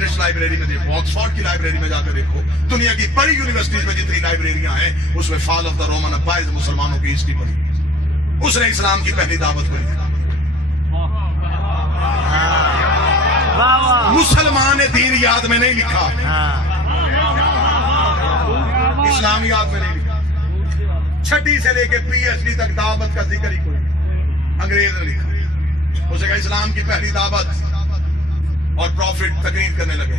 Cambridge library में देखो, Oxford की लाइब्रेरी में जाकर देखो, दुनिया की बड़ी यूनिवर्सिटीज में जितनी लाइब्रेरियां हैं उसमें fall of the Roman empire मुसलमानों की हिस्ट्री पढ़ी, उसने इस्लाम की पहली दावत पढ़ी। मुसलमान ने दीन याद में नहीं लिखा, इस्लाम याद में नहीं लिखा। छठी से लेके पीएचडी तक दावत का जिक्र ही कोई अंग्रेज ने लिखा। उसे कहा इस्लाम की पहली दावत, और प्रॉफिट तकरीर करने लगे।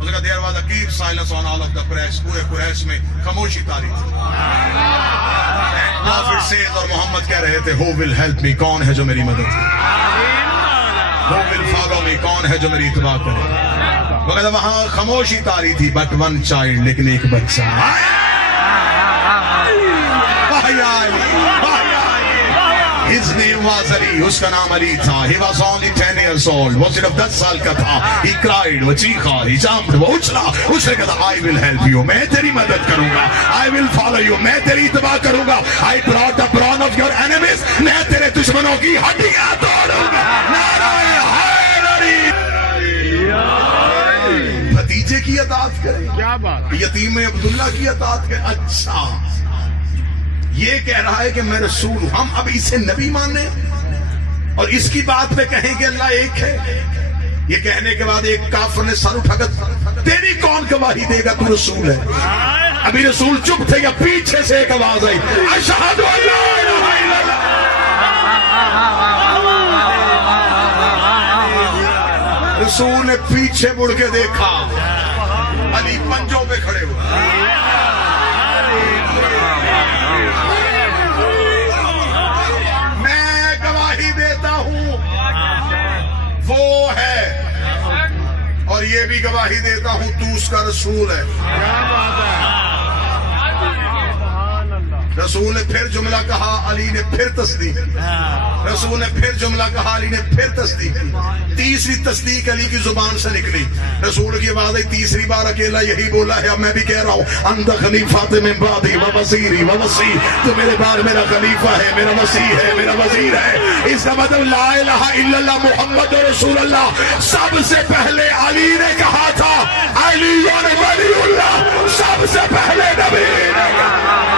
उसे कहा there was a keep silence on all of the Quraysh, पूरे कुरैश में खामोशी तारी थी। प्रॉफिट से और मोहम्मद कह रहे थे हु विल हेल्प मी, कौन है जो मेरी मदद करे, हु विल फॉलो मी, कौन है जो मेरी इत्तबा करे। वो कहता वहां खामोशी तारी थी, बट वन चाइल्ड, लेकिन एक बच्चा। His name was Ali, उसका नाम अली था। He was only 10 years old, वो सिर्फ 10 साल का था। He cried, वो चीखा, he jumped, वो उछला, उसने कहा I will help you, मैं तेरी मदद करूंगा। I will follow you, मैं तेरी इत्तबा करूंगा। I brought the brawn of your enemies, मैं तेरे दुश्मनों की हड्डियां तोड़ूंगा। नाराए हैदरी। भतीजे की अतात करें, क्या बात, यतीम अब्दुल्ला की अतात करें। अच्छा, ये कह रहा है कि मैं रसूल हूं, हम अब इसे नबी माने और इसकी बात पे कहें कि अल्लाह एक है। ये कहने के बाद एक काफिर ने सर उठाकर, तेरी कौन गवाही देगा तू रसूल है। अभी रसूल चुप थे या पीछे से एक आवाज आई, अशहदु अल्ला इलाहा इल्लल्लाह। रसूल ने पीछे मुड़ के देखा, अली पंजों पे खड़े हुए। वो है और ये भी गवाही देता हूं तू उसका रसूल है। रसूल ने फिर जुमला कहा, अली ने फिर तस्दीक। रसूल ने फिर जुमला कहा, अली ने फिर तस्दीक। तीसरी तस्दीक अली की जुबान से निकली। रसूल की आवाज आई तीसरी बार, अकेला यही बोला है। अब मैं भी कह रहा हूं, अंत खलीफाते में बादी व वसीरी व वसी, तो मेरे बाद मेरा खलीफा है, मेरा वसी है, मेरा वजीर है। इसका मतलब ला इलाहा इल्लल्लाह मुहम्मद रसूलुल्लाह सबसे पहले अली ने कहा था। अली और वलीउल्लाह सबसे पहले नबी ने कहा।